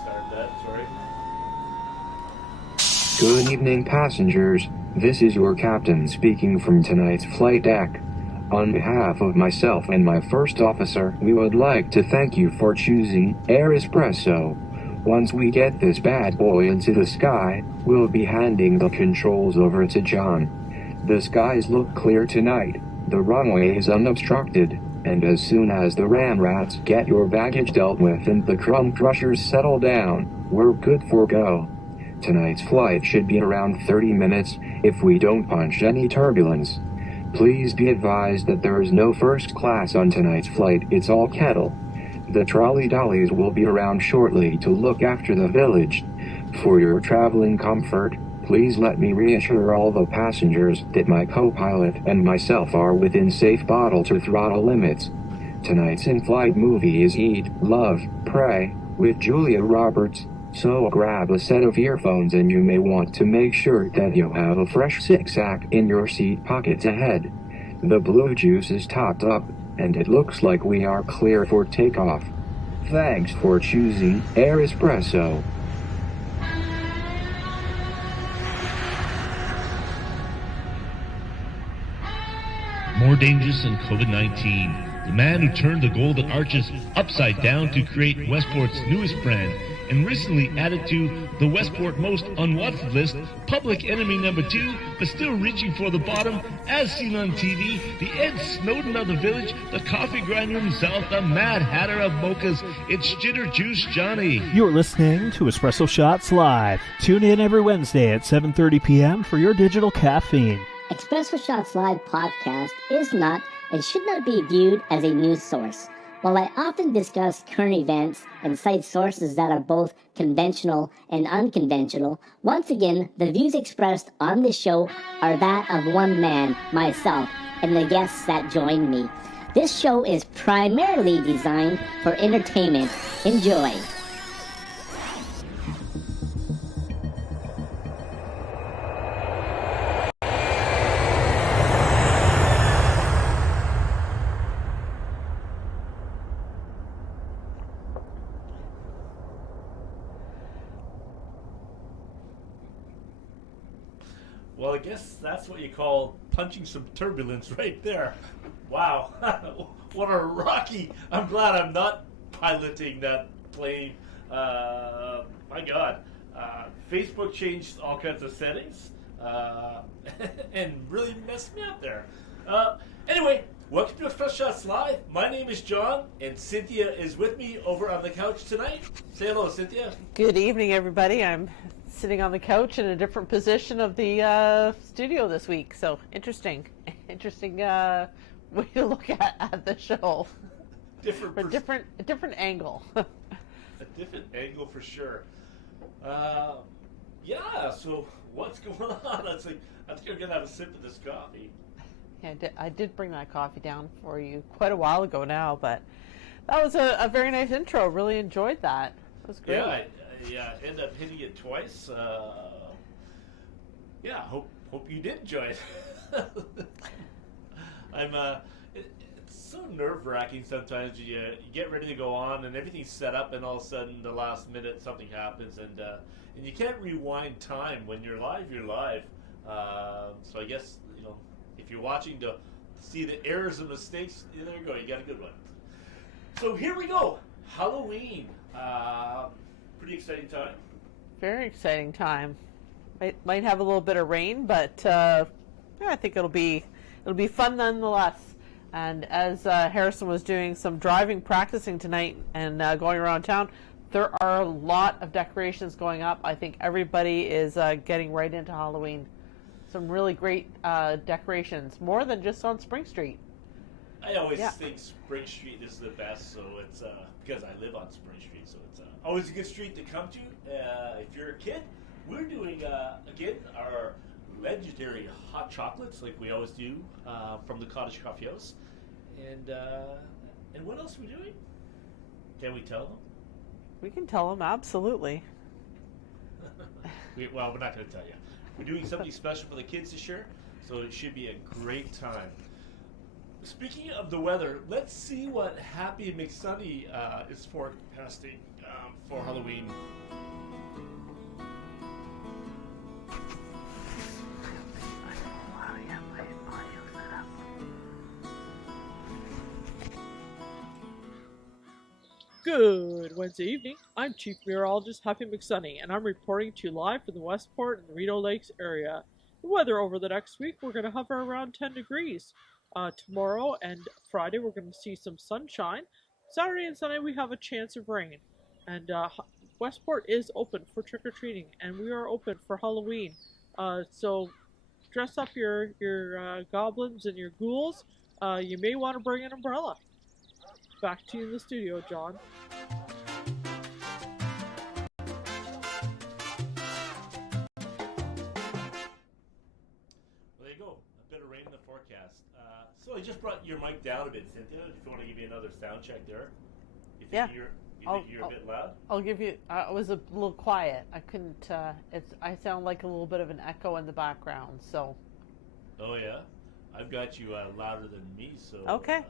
Start that, sorry. Good evening, passengers. This is your captain speaking from tonight's flight deck. On behalf of myself and my first officer, we would like to thank you for choosing Air Espresso. Once we get this bad boy into the sky, we'll be handing the controls over to John. The skies look clear tonight, the runway is unobstructed, and as soon as the ram rats get your baggage dealt with and the crumb crushers settle down, we're good for go. Tonight's flight should be around 30 minutes, if we don't punch any turbulence. Please be advised that there is no first class on tonight's flight, it's all kettle. The trolley dollies will be around shortly to look after the village. For your traveling comfort, please let me reassure all the passengers that my co-pilot and myself are within safe bottle to throttle limits. Tonight's in-flight movie is Eat, Love, Pray, with Julia Roberts, so grab a set of earphones and you may want to make sure that you have a fresh six-pack in your seat pockets ahead. The blue juice is topped up, and it looks like we are clear for takeoff. Thanks for choosing Air Espresso. More dangerous than COVID-19. The man who turned the golden arches upside down to create Westport's newest brand and recently added to the Westport most unwanted list, public enemy number 2, but still reaching for the bottom, as seen on TV, the Ed Snowden of the village, the coffee grinder himself, the Mad Hatter of mochas, it's Jitter Juice Johnny. You're listening to Espresso Shots Live. Tune in every Wednesday at 7:30 p.m. for your digital caffeine. Espresso Shots Live podcast is not and should not be viewed as a news source. While I often discuss current events and cite sources that are both conventional and unconventional, once again, the views expressed on this show are that of one man, myself, and the guests that join me. This show is primarily designed for entertainment. Enjoy. Well, I guess that's what you call punching some turbulence right there. Wow. What a rocky. I'm glad I'm not piloting that plane. My God. Facebook changed all kinds of settings and really messed me up there. Anyway, welcome to Express Shots Live. My name is John, and Cynthia is with me over on the couch tonight. Say hello, Cynthia. Good evening, everybody. I'm sitting on the couch in a different position of the studio this week. So interesting way to look at the show. A different angle. A different angle for sure. Yeah. So what's going on? I think I'm gonna have a sip of this coffee. Yeah, I did bring that coffee down for you quite a while ago now, but that was a very nice intro. Really enjoyed that. It was great. Yeah, I ended up hitting it twice. Hope you did enjoy it. It's so nerve-wracking sometimes. You get ready to go on and everything's set up, and all of a sudden, the last minute, something happens, and you can't rewind time. When you're live, you're live. So I guess if you're watching to see the errors and mistakes, there you go. You got a good one. So here we go. Halloween. Pretty exciting time. Very exciting time. Might have a little bit of rain, but I think it'll be fun nonetheless. And as Harrison was doing some driving practicing tonight and going around town, there are a lot of decorations going up. I think everybody is getting right into Halloween. Some really great decorations, more than just on Spring Street. I always think Spring Street is the best, so it's because I live on Spring Street, so it's always a good street to come to. If you're a kid, we're doing again our legendary hot chocolates, like we always do, from the Cottage Coffee House. And what else are we doing? Can we tell them? We can tell them, absolutely. We're not going to tell you. We're doing something special for the kids this year, so it should be a great time. speaking of the weather, let's see what Happy McSunny is forecasting for Halloween. Good Wednesday evening. I'm Chief Meteorologist Happy McSunny, and I'm reporting to you live from the Westport and Rideau Lakes area. The weather over the next week, we're going to hover around 10 degrees. Tomorrow and Friday, we're going to see some sunshine. Saturday and Sunday, we have a chance of rain. And Westport is open for trick-or-treating, and we are open for Halloween. So dress up your goblins and your ghouls. You may want to bring an umbrella. Back to you in the studio, John. Well, there you go. A bit of rain in the forecast. So I just brought your mic down a bit, Cynthia. If you want to give me another sound check there. You think you're a bit loud? I'll give you. I was a little quiet. I couldn't. I sound like a little bit of an echo in the background. So. Oh yeah, I've got you louder than me. So. Okay.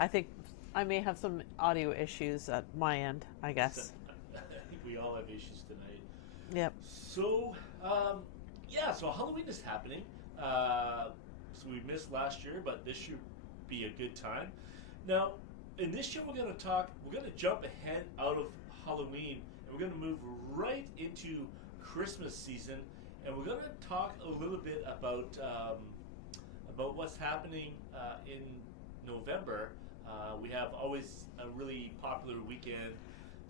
I think I may have some audio issues at my end. I guess. I think we all have issues tonight. Yep. So, so Halloween is happening. So we missed last year, but this should be a good time. Now, in this year, we're going to jump ahead out of Halloween, and we're going to move right into Christmas season, and we're going to talk a little bit about what's happening in November. We have always a really popular weekend.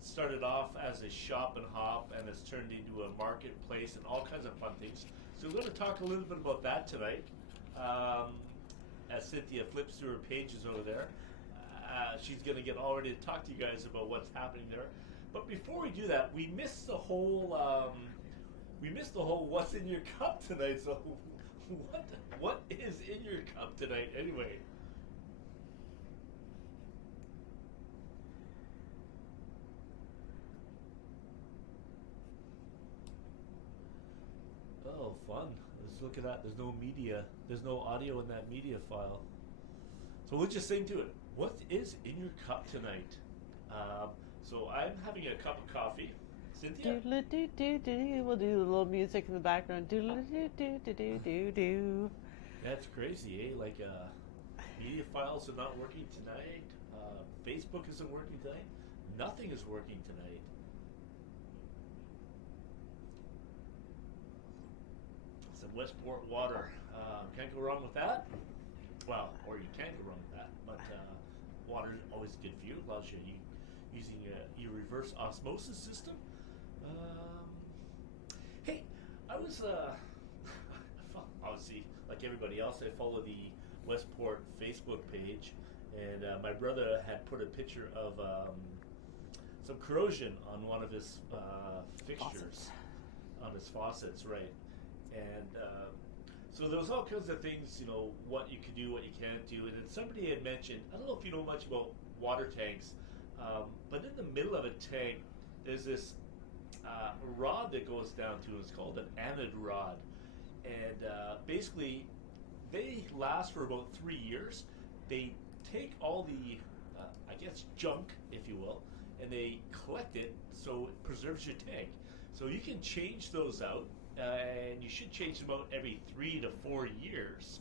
Started off as a shop and hop and has turned into a marketplace and all kinds of fun things. So we're going to talk a little bit about that tonight. As Cynthia flips through her pages over there, she's going to get all ready to talk to you guys about what's happening there. But before we do that, we missed the whole what's in your cup tonight. So what is in your cup tonight anyway? Oh, fun. Let's look at that. There's no media. There's no audio in that media file. So we'll just sing to it. What is in your cup tonight? So I'm having a cup of coffee. Cynthia? Doodle-doo-doo-doo. We'll do a little music in the background. Doodle-doo-doo-doo-doo-doo. That's crazy, eh? Like, media files are not working tonight. Facebook isn't working tonight. Nothing is working tonight. Some Westport water. Can't go wrong with that. Well, or you can go wrong with that. But water is always good for you. Allows you using your reverse osmosis system. Hey, I was obviously like everybody else. I follow the Westport Facebook page, and my brother had put a picture of some corrosion on one of his fixtures, on his faucets, right? And so there was all kinds of things, what you can do, what you can't do. And then somebody had mentioned, I don't know if you know much about water tanks, but in the middle of a tank, there's this rod that goes down to, it's called an anode rod. And basically, they last for about 3 years. They take all the, junk, if you will, and they collect it so it preserves your tank. So you can change those out. And you should change them out every 3 to 4 years.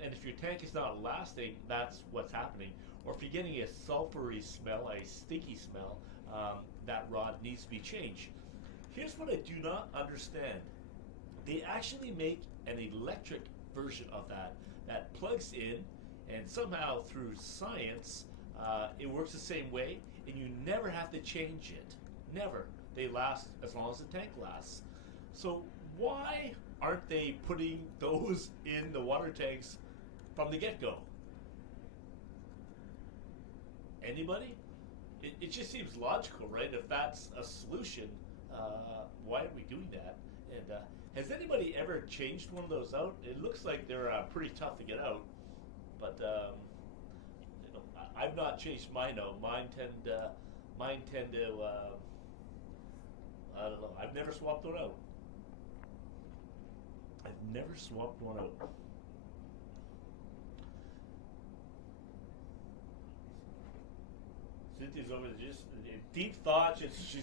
And if your tank is not lasting, that's what's happening. Or if you're getting a sulfury smell, a stinky smell, that rod needs to be changed. Here's what I do not understand. They actually make an electric version of that plugs in, and somehow through science, it works the same way, and you never have to change it. Never. They last as long as the tank lasts. So why aren't they putting those in the water tanks from the get-go? Anybody? It just seems logical, right? If that's a solution, why are we doing that? And has anybody ever changed one of those out? It looks like they're pretty tough to get out, but I've not changed mine out. Mine tend to I don't know. I've never swapped one out. I've never swapped one out. Cynthia's over there just in deep thought.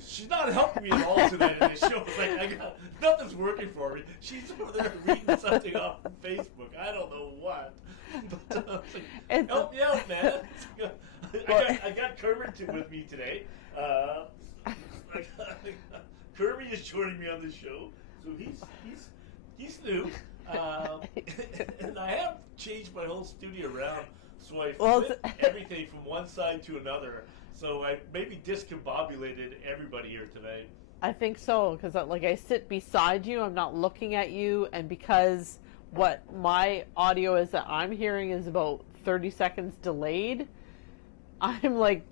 She's not helping me at all tonight in this show. It's like nothing's working for me. She's over there reading something off from Facebook. I don't know what. But, like, help me out, man. I got Kermit with me today. Kirby is joining me on the show, so he's new. And I have changed my whole studio around, so I flipped everything from one side to another. So I maybe discombobulated everybody here tonight. I think so, because like I sit beside you, I'm not looking at you, and because what my audio is that I'm hearing is about 30 seconds delayed, I'm like,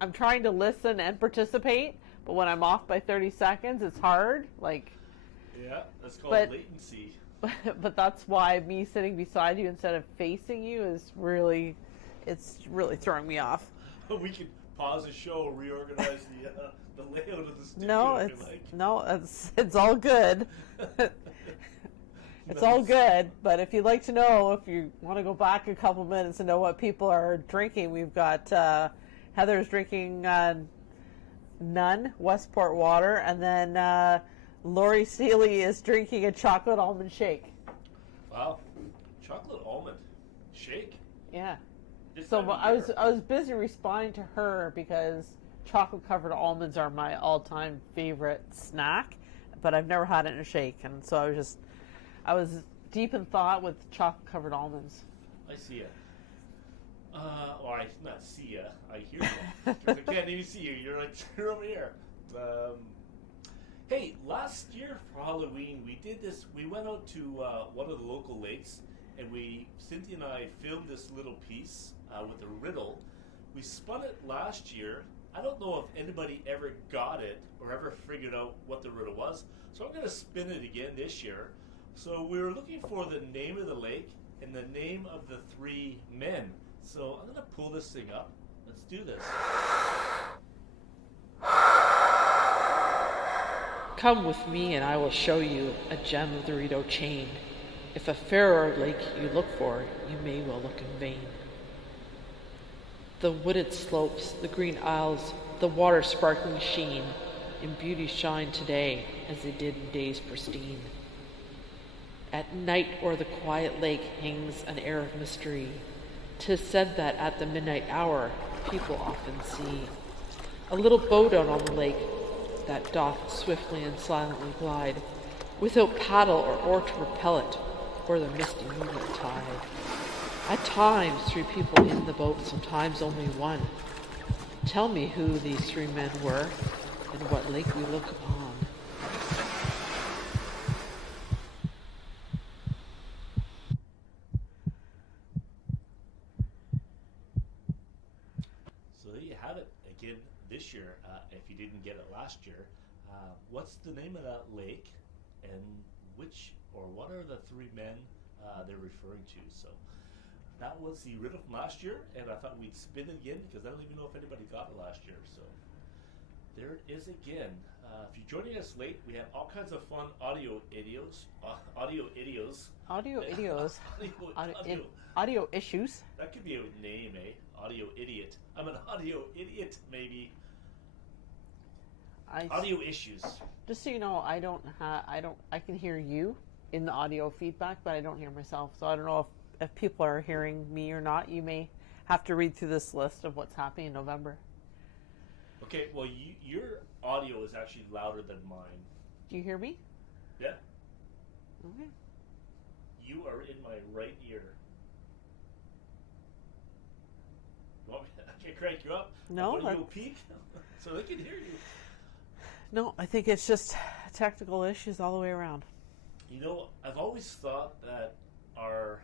I'm trying to listen and participate, but when I'm off by 30 seconds, it's hard. Like, yeah, that's called latency. But that's why me sitting beside you instead of facing you is really throwing me off. We can pause the show, reorganize the layout of the studio. It's all good. It's all good, but if you'd like to know, if you want to go back a couple minutes and know what people are drinking, we've got Heather's drinking None Westport water, and then Lori Seeley is drinking a chocolate almond shake. Wow, chocolate almond shake? Yeah. So I was busy responding to her because chocolate covered almonds are my all-time favorite snack, but I've never had it in a shake, and so I was deep in thought with chocolate covered almonds. I see it. Or I not see ya. I hear you. 'Cause I can't even see you. You're over here. Hey, last year for Halloween we did this. We went out to one of the local lakes, and Cynthia and I filmed this little piece with a riddle. We spun it last year. I don't know if anybody ever got it or ever figured out what the riddle was. So I'm going to spin it again this year. So we were looking for the name of the lake and the name of the three men. So I'm going to pull this thing up. Let's do this. Come with me and I will show you a gem of the Rideau chain. If a fairer lake you look for, you may well look in vain. The wooded slopes, the green isles, the water sparkling sheen, in beauty shine today as they did in days pristine. At night o'er the quiet lake hangs an air of mystery. 'Tis said that at the midnight hour people often see a little boat out on the lake that doth swiftly and silently glide, without paddle or oar to propel it, or the misty moonlit tide. At times 3 people in the boat, sometimes only 1. Tell me who these 3 men were, and what lake we look upon. So there you have it again this year. If you didn't get it last year, what's the name of that lake, and what are the 3 men they're referring to? So that was the riddle from last year, and I thought we'd spin it again because I don't even know if anybody got it last year. So there it is again. If you're joining us late, we have all kinds of fun audio idioms. Audio issues. That could be a name, eh? Audio idiot. I'm an audio idiot, maybe. Audio issues. Just so you know, I can hear you in the audio feedback, but I don't hear myself. So I don't know if people are hearing me or not. You may have to read through this list of what's happening in November. Okay, well, your audio is actually louder than mine. Do you hear me? Yeah. Okay. You are in my right ear. Well, I can crank you up. No. You'll peak so they can hear you. No, I think it's just technical issues all the way around. You know, I've always thought that our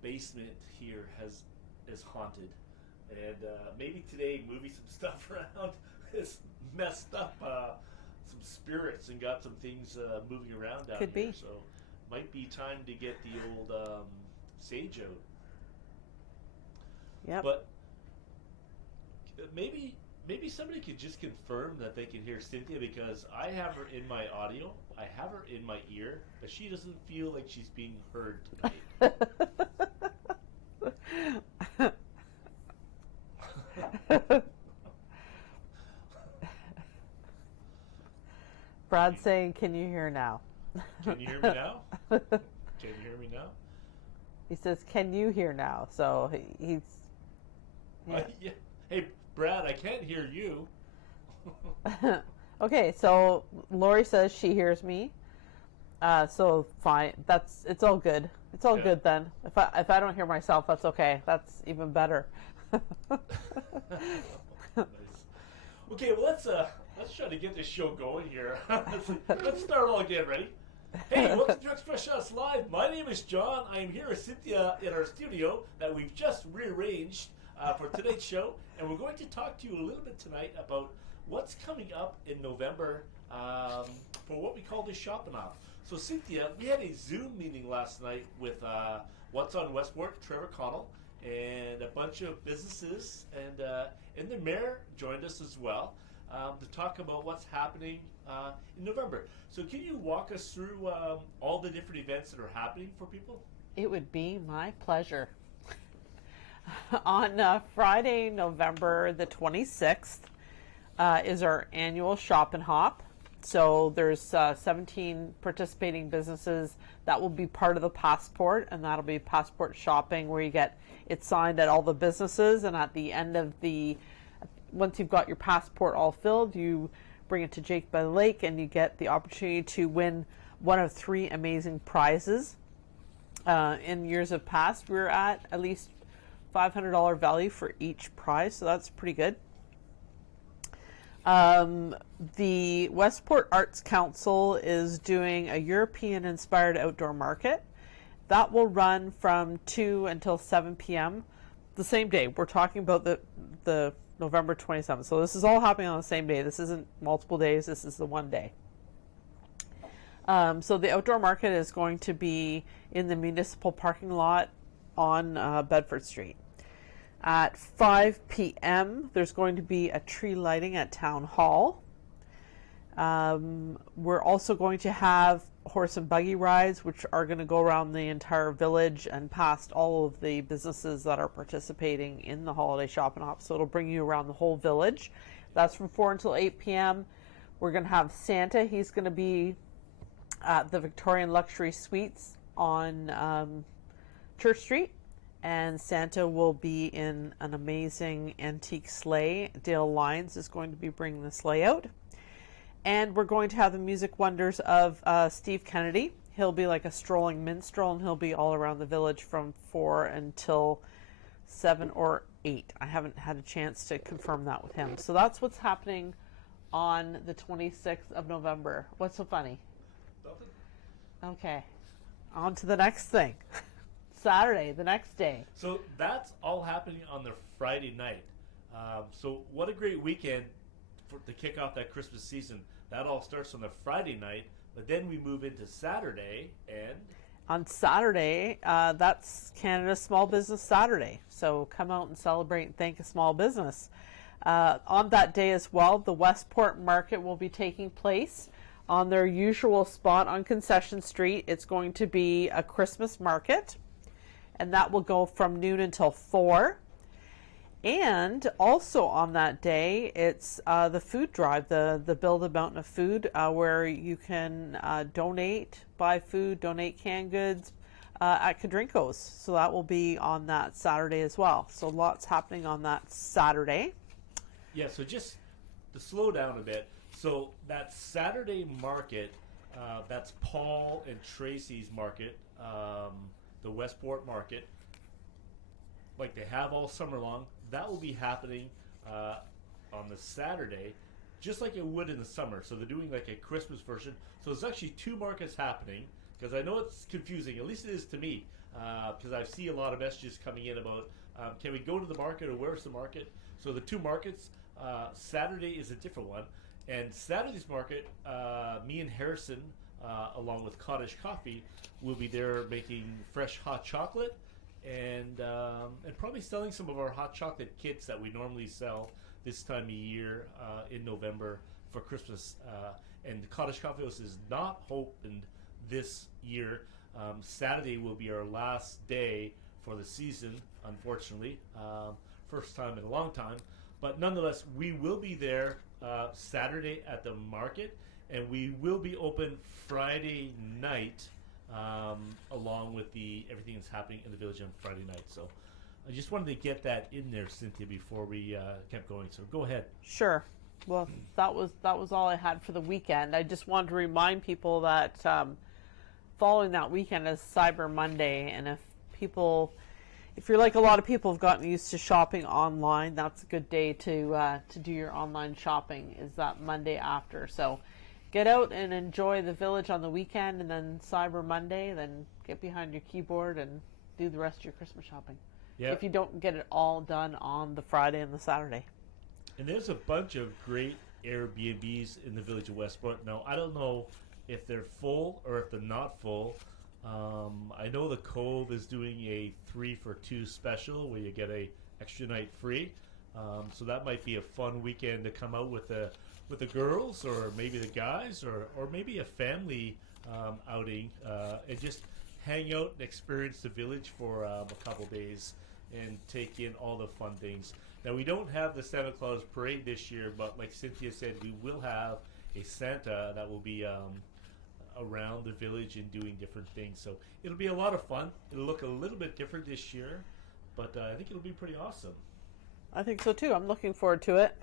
basement here is haunted, and maybe today moving some stuff around has messed up some spirits and got some things moving around down Could here. be. So might be time to get the old sage out. Yep. But maybe somebody could just confirm that they can hear Cynthia, because I have her in my audio, I have her in my ear, but she doesn't feel like she's being heard tonight. Brad's saying, "Can you hear now?" Can you hear me now? Can you hear me now? He says, "Can you hear now?" So he's. Yeah. Yeah. Hey, Brad, I can't hear you. Okay, so Lori says she hears me. So fine. It's all good. It's all good then. If I don't hear myself, that's okay. That's even better. Nice. Okay, well let's try to get this show going here. Let's start all again. Ready? Hey, welcome to Express Shots Live. My name is John. I am here with Cynthia in our studio that we've just rearranged for tonight's show, and we're going to talk to you a little bit tonight about what's coming up in November for what we call the shopping off. So, Cynthia, we had a Zoom meeting last night with What's on Westport, Trevor Connell, and a bunch of businesses, and the mayor joined us as well to talk about what's happening in November. So can you walk us through all the different events that are happening for people? It would be my pleasure. On Friday, November the 26th, is our annual Shop and Hop. So there's 17 participating businesses that will be part of the passport, and that'll be passport shopping where you get it signed at all the businesses, and at the end of once you've got your passport all filled, you bring it to Jake by the Lake and you get the opportunity to win one of 3 amazing prizes. In years of past, we were at least $500 value for each prize, so that's pretty good. The Westport Arts Council is doing a European-inspired outdoor market. That will run from 2 until 7 p.m. the same day. We're talking about the November 27th. So this is all happening on the same day. This isn't multiple days. This is the one day. So the outdoor market is going to be in the municipal parking lot on Bedford Street. At 5 p.m., there's going to be a tree lighting at Town Hall. We're also going to have horse and buggy rides, which are going to go around the entire village and past all of the businesses that are participating in the holiday shop and hop. So it'll bring you around the whole village. That's from 4 until 8 p.m. We're going to have Santa. He's going to be at the Victorian Luxury Suites on Church Street. And Santa will be in an amazing antique sleigh. Dale Lyons is going to be bringing the sleigh out. And we're going to have the music wonders of Steve Kennedy. He'll be like a strolling minstrel, and he'll be all around the village from 4 until 7 or 8. I haven't had a chance to confirm that with him. So that's what's happening on the 26th of November. What's so funny? Nothing. Okay. On to the next thing. Saturday, the next day. So that's all happening on the Friday night. So what a great weekend to kick off that Christmas season. That all starts on the Friday night, but then we move into Saturday, and on Saturday, that's Canada's Small Business Saturday. So come out and celebrate and thank a small business. On that day as well, the Westport Market will be taking place on their usual spot on Concession Street. It's going to be a Christmas market, and that will go from noon until 4. And also on that day, it's the food drive, the Build a Mountain of Food, where you can buy food, donate canned goods at Kadrinko's. So that will be on that Saturday as well. So lots happening on that Saturday. Yeah, so just to slow down a bit, so that Saturday market, that's Paul and Tracy's market, the Westport market, like they have all summer long. That will be happening on the Saturday, just like it would in the summer. So they're doing like a Christmas version. So there's actually 2 markets happening, because I know it's confusing, at least it is to me, because I see a lot of messages coming in about can we go to the market or where's the market? So the 2 markets, Saturday is a different one. And Saturday's market, me and Harrison, along with Cottage Coffee, will be there making fresh hot chocolate. And probably selling some of our hot chocolate kits that we normally sell this time of year in November for Christmas. And the Cottage Coffee House is not opened this year. Saturday will be our last day for the season, unfortunately. First time in a long time. But nonetheless, we will be there Saturday at the market. and we will be open Friday night, along with everything that's happening in the village on Friday night. So I just wanted to get that in there, Cynthia, before we kept going. So go ahead. Sure. Well, that was all I had for the weekend. I just wanted to remind people that following that weekend is Cyber Monday, and if you're like a lot of people have gotten used to shopping online, that's a good day to do your online shopping, is that Monday after. So get out and enjoy the village on the weekend, and then Cyber Monday, then get behind your keyboard and do the rest of your Christmas shopping. Yep. If you don't get it all done on the Friday and the Saturday. And there's a bunch of great Airbnbs in the village of Westport. Now, I don't know if they're full or if they're not full. I know the Cove is doing a 3-for-2 special where you get a extra night free. So that might be a fun weekend to come out with the girls, or maybe the guys, or maybe a family outing, and just hang out and experience the village for a couple days and take in all the fun things. Now, we don't have the Santa Claus parade this year, but like Cynthia said, we will have a Santa that will be around the village and doing different things. So it'll be a lot of fun. It'll look a little bit different this year, but I think it'll be pretty awesome. I think so too. I'm looking forward to it.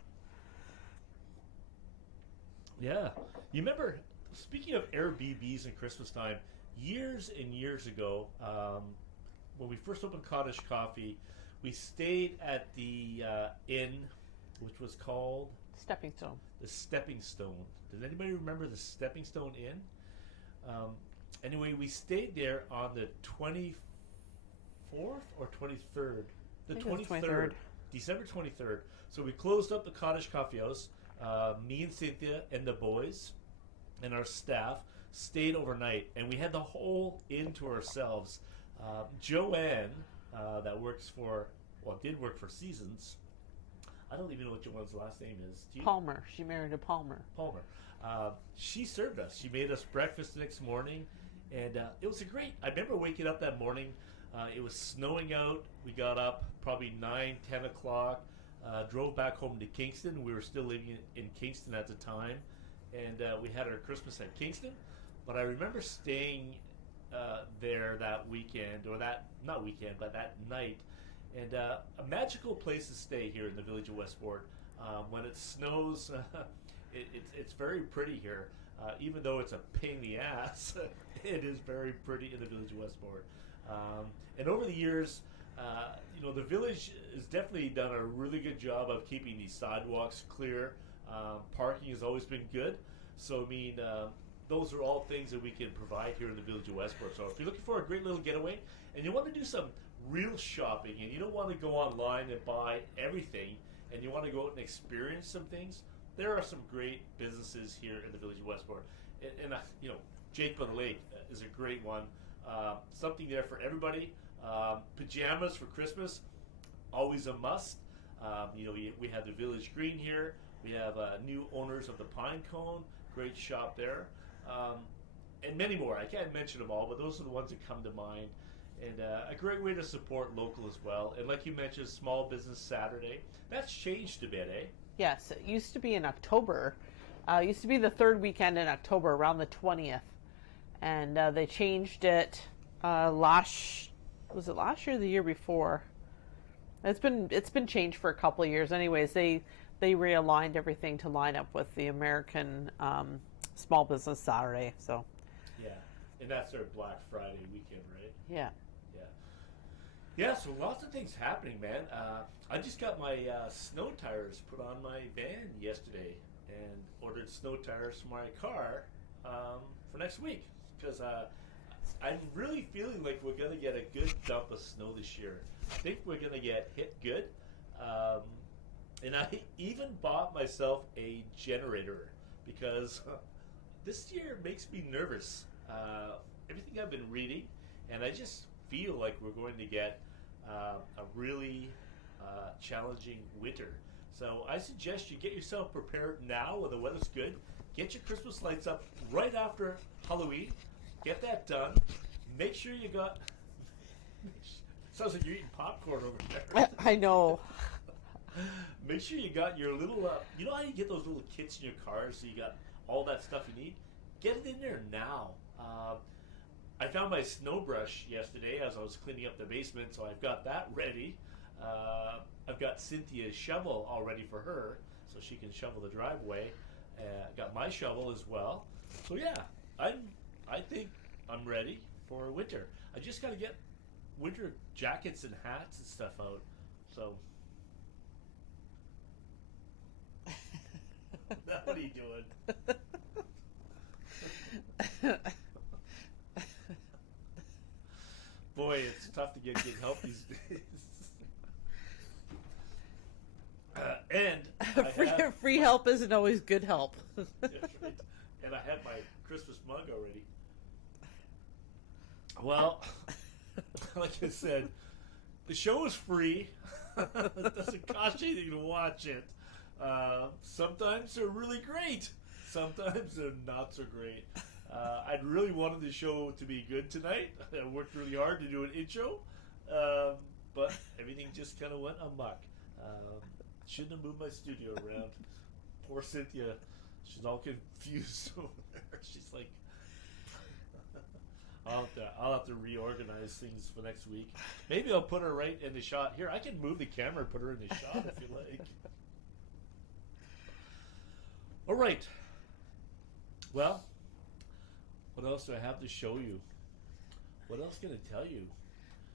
Yeah. You remember, speaking of Airbnbs and Christmas time, years and years ago, when we first opened Cottage Coffee, we stayed at the inn, which was called Stepping Stone. The Stepping Stone. Does anybody remember the Stepping Stone Inn? Anyway, we stayed there on the 24th or 23rd? The 23rd. December 23rd. So we closed up the Cottage Coffee House. Me and Cynthia and the boys and our staff stayed overnight, and we had the whole inn to ourselves. Joanne, that did work for Seasons. I don't even know what Joanne's last name is. Do you? Palmer. She married a Palmer. Palmer. She served us. She made us breakfast the next morning, and it was great. I remember waking up that morning. It was snowing out. We got up probably 9, 10 o'clock, drove back home to Kingston. We were still living in Kingston at the time, and we had our Christmas at Kingston. But I remember staying there that weekend, or that night, and a magical place to stay here in the village of Westport. When it snows, it's very pretty here. Even though it's a pain in the ass, it is very pretty in the village of Westport. And over the years, the village has definitely done a really good job of keeping these sidewalks clear. Parking has always been good. So, those are all things that we can provide here in the village of Westport. So if you're looking for a great little getaway and you want to do some real shopping and you don't want to go online and buy everything and you want to go out and experience some things, there are some great businesses here in the village of Westport. And Jake by the Lake is a great one. Something there for everybody. Pajamas for Christmas, always a must. We have the Village Green here. We have new owners of the Pine Cone. Great shop there. And many more. I can't mention them all, but those are the ones that come to mind. And a great way to support local as well. And like you mentioned, Small Business Saturday. That's changed a bit, eh? Yes, it used to be in October. It used to be the third weekend in October, around the 20th. And they changed it last year or the year before? It's been changed for a couple of years. Anyways, they realigned everything to line up with the American Small Business Saturday. So yeah, and that's their Black Friday weekend, right? Yeah. Yeah, so lots of things happening, man. I just got my snow tires put on my van yesterday and ordered snow tires for my car for next week, because I'm really feeling like we're going to get a good dump of snow this year. I think we're going to get hit good. And I even bought myself a generator because this year makes me nervous. Everything I've been reading, and I just feel like we're going to get a really challenging winter. So I suggest you get yourself prepared now when the weather's good. Get your Christmas lights up right after Halloween. Get that done. Make sure you got... Sounds like you're eating popcorn over there. I know. Make sure you got your little... you know how you get those little kits in your car? So you got all that stuff you need, get it in there now. I found my snow brush yesterday as I was cleaning up the basement, so I've got that ready. I've got Cynthia's shovel all ready for her, so she can shovel the driveway. Got my shovel as well. So yeah, I think I'm ready for winter. I just got to get winter jackets and hats and stuff out. So, what are you doing? Boy, it's tough to get good help these days. And free help isn't always good help. That's right. And I had my Christmas mug already. Well, like I said, the show is free. It doesn't cost you anything to watch it. Sometimes they're really great. Sometimes they're not so great. I'd really wanted the show to be good tonight. I worked really hard to do an intro, but everything just kind of went amok. Shouldn't have moved my studio around. Poor Cynthia. She's all confused over there. She's like, I'll have to reorganize things for next week. Maybe I'll put her right in the shot. Here, I can move the camera and put her in the shot if you like. All right. Well, what else do I have to show you? What else can I tell you?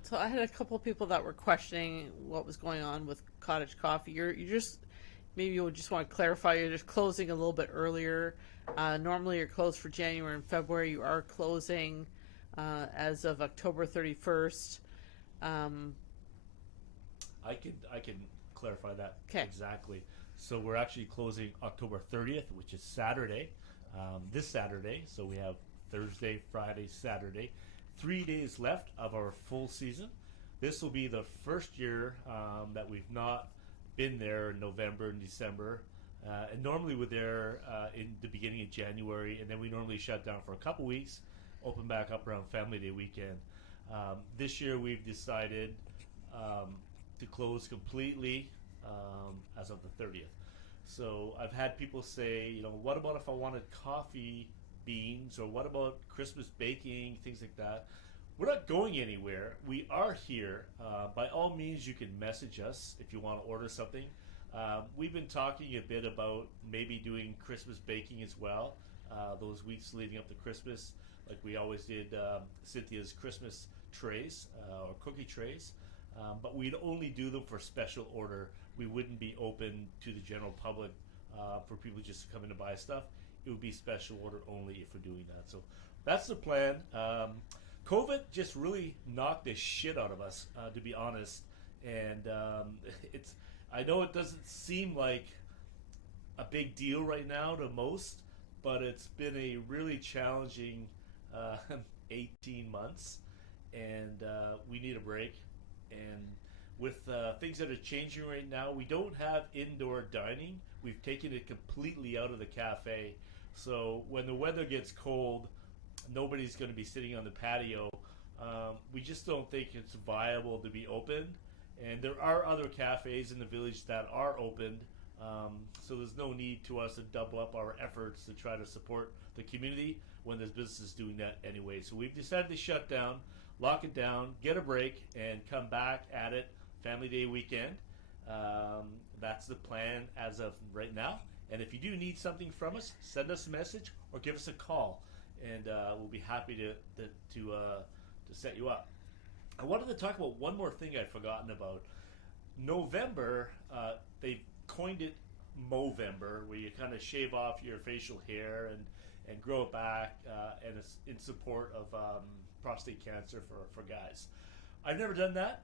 So I had a couple of people that were questioning what was going on with Cottage Coffee. You're just, maybe you would just want to clarify, you're just closing a little bit earlier. Normally you're closed for January and February. You are closing as of October 31st. I can clarify that exactly. So we're actually closing October 30th, which is Saturday, this Saturday. So we have Thursday, Friday, Saturday. 3 days left of our full season. This will be the first year that we've not been there in November and December. And normally we're there in the beginning of January, and then we normally shut down for a couple weeks, open back up around Family Day weekend. This year we've decided to close completely as of the 30th. So I've had people say, what about if I wanted coffee beans, or what about Christmas baking, things like that? We're not going anywhere. We are here. By all means, you can message us if you want to order something. We've been talking a bit about maybe doing Christmas baking as well, those weeks leading up to Christmas, like we always did Cynthia's Christmas trays or cookie trays. But we'd only do them for special order. We wouldn't be open to the general public for people just to come in to buy stuff. It would be special order only if we're doing that. So that's the plan. COVID just really knocked the shit out of us, to be honest. And I know it doesn't seem like a big deal right now to most, but it's been a really challenging 18 months, and we need a break. And with things that are changing right now, we don't have indoor dining. We've taken it completely out of the cafe. So when the weather gets cold, nobody's going to be sitting on the patio. We just don't think it's viable to be open. And there are other cafes in the village that are opened. So there's no need to us to double up our efforts to try to support the community when there's businesses doing that anyway. So we've decided to shut down, lock it down, get a break, and come back at it Family Day weekend. That's the plan as of right now. And if you do need something from us, send us a message or give us a call, and we'll be happy to set you up. I wanted to talk about one more thing I'd forgotten about. November, they've coined it Movember, where you kind of shave off your facial hair and grow it back, and it's in support of prostate cancer for guys. I've never done that,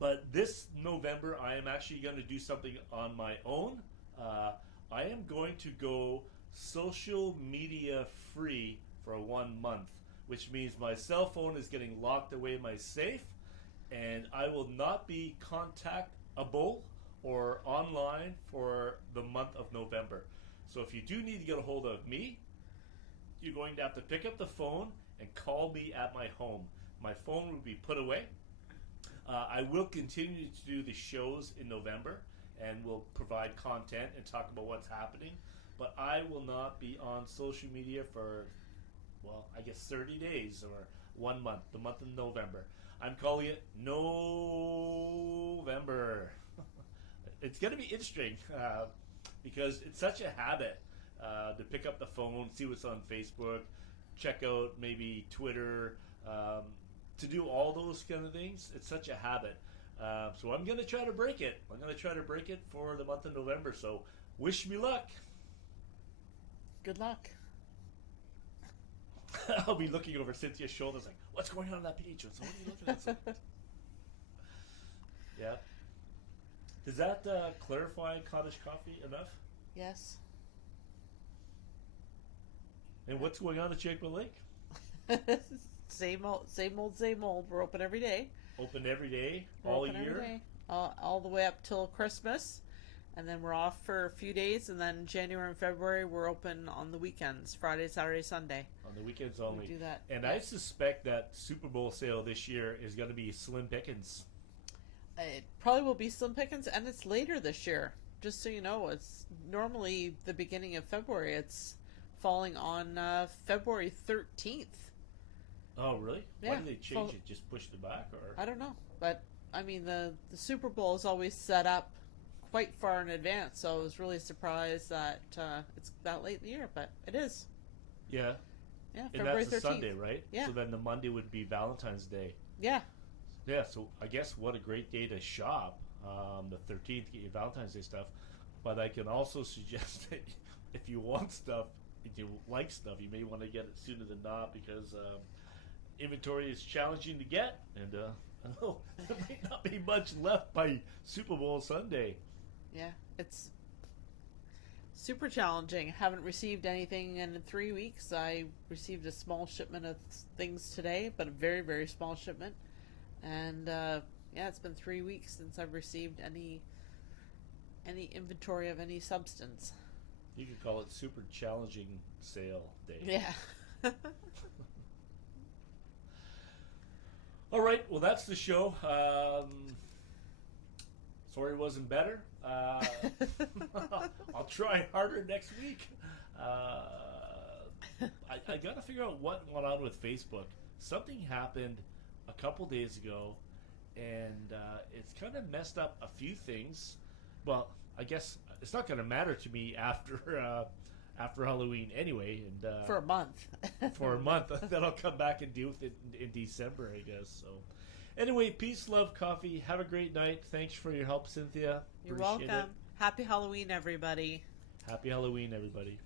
but this November I am actually going to do something on my own. I am going to go social media free for 1 month, which means my cell phone is getting locked away in my safe, and I will not be contactable or online for the month of November. So if you do need to get a hold of me, you're going to have to pick up the phone and call me at my home. My phone will be put away. I will continue to do the shows in November, and we'll provide content and talk about what's happening. but I will not be on social media for, well, I guess 30 days or 1 month, the month of November. I'm calling it November. It's going to be interesting because it's such a habit to pick up the phone, see what's on Facebook, check out maybe Twitter, to do all those kind of things. It's such a habit. So I'm going to try to break it. I'm going to try to break it for the month of November. So wish me luck. Good luck. I'll be looking over Cynthia's shoulders like, what's going on that page? So what are you looking at? Yeah. Does that clarify cottage coffee enough? Yes. And what's going on at Chapel Lake? Same old, same old, same old. We're open every day. Open every day, We're all open every year? day. All the way up till Christmas. And then we're off for a few days. And then January and February, we're open on the weekends. Friday, Saturday, Sunday. On the weekends only. We do that. And Yeah. I suspect that Super Bowl sale this year is going to be slim pickings. It probably will be slim pickings. And it's later this year. Just so you know, it's normally the beginning of February. It's falling on February 13th. Oh, really? Yeah. Why did they change it? Just pushed it back? Or I don't know. But, I mean, the Super Bowl is always set up quite far in advance, so I was really surprised that it's that late in the year, but it is. Yeah. Yeah, And February that's 13th. a Sunday, right? Yeah. So then the Monday would be Valentine's Day. Yeah. Yeah, so I guess what a great day to shop, the 13th, to get your Valentine's Day stuff. But I can also suggest that if you want stuff, if you like stuff, you may want to get it sooner than not because inventory is challenging to get, and I know there may not be much left by Super Bowl Sunday. Yeah, it's super challenging. Haven't received anything in 3 weeks. I received a small shipment of things today, but a very, very small shipment. And yeah, it's been 3 weeks since I've received any inventory of any substance. You could call it Super Challenging Sale Day. Yeah. All right, well, that's the show. Sorry it wasn't better. I'll try harder next week. I got to figure out what went on with Facebook. Something happened a couple days ago, and it's kind of messed up a few things. Well, I guess it's not going to matter to me after Halloween anyway. And For a month. For a month. Then I'll come back and deal with it in December, I guess. So, anyway, peace, love, coffee. Have a great night. Thanks for your help, Cynthia. You're Appreciate welcome. it. Happy Halloween, everybody. Happy Halloween, everybody.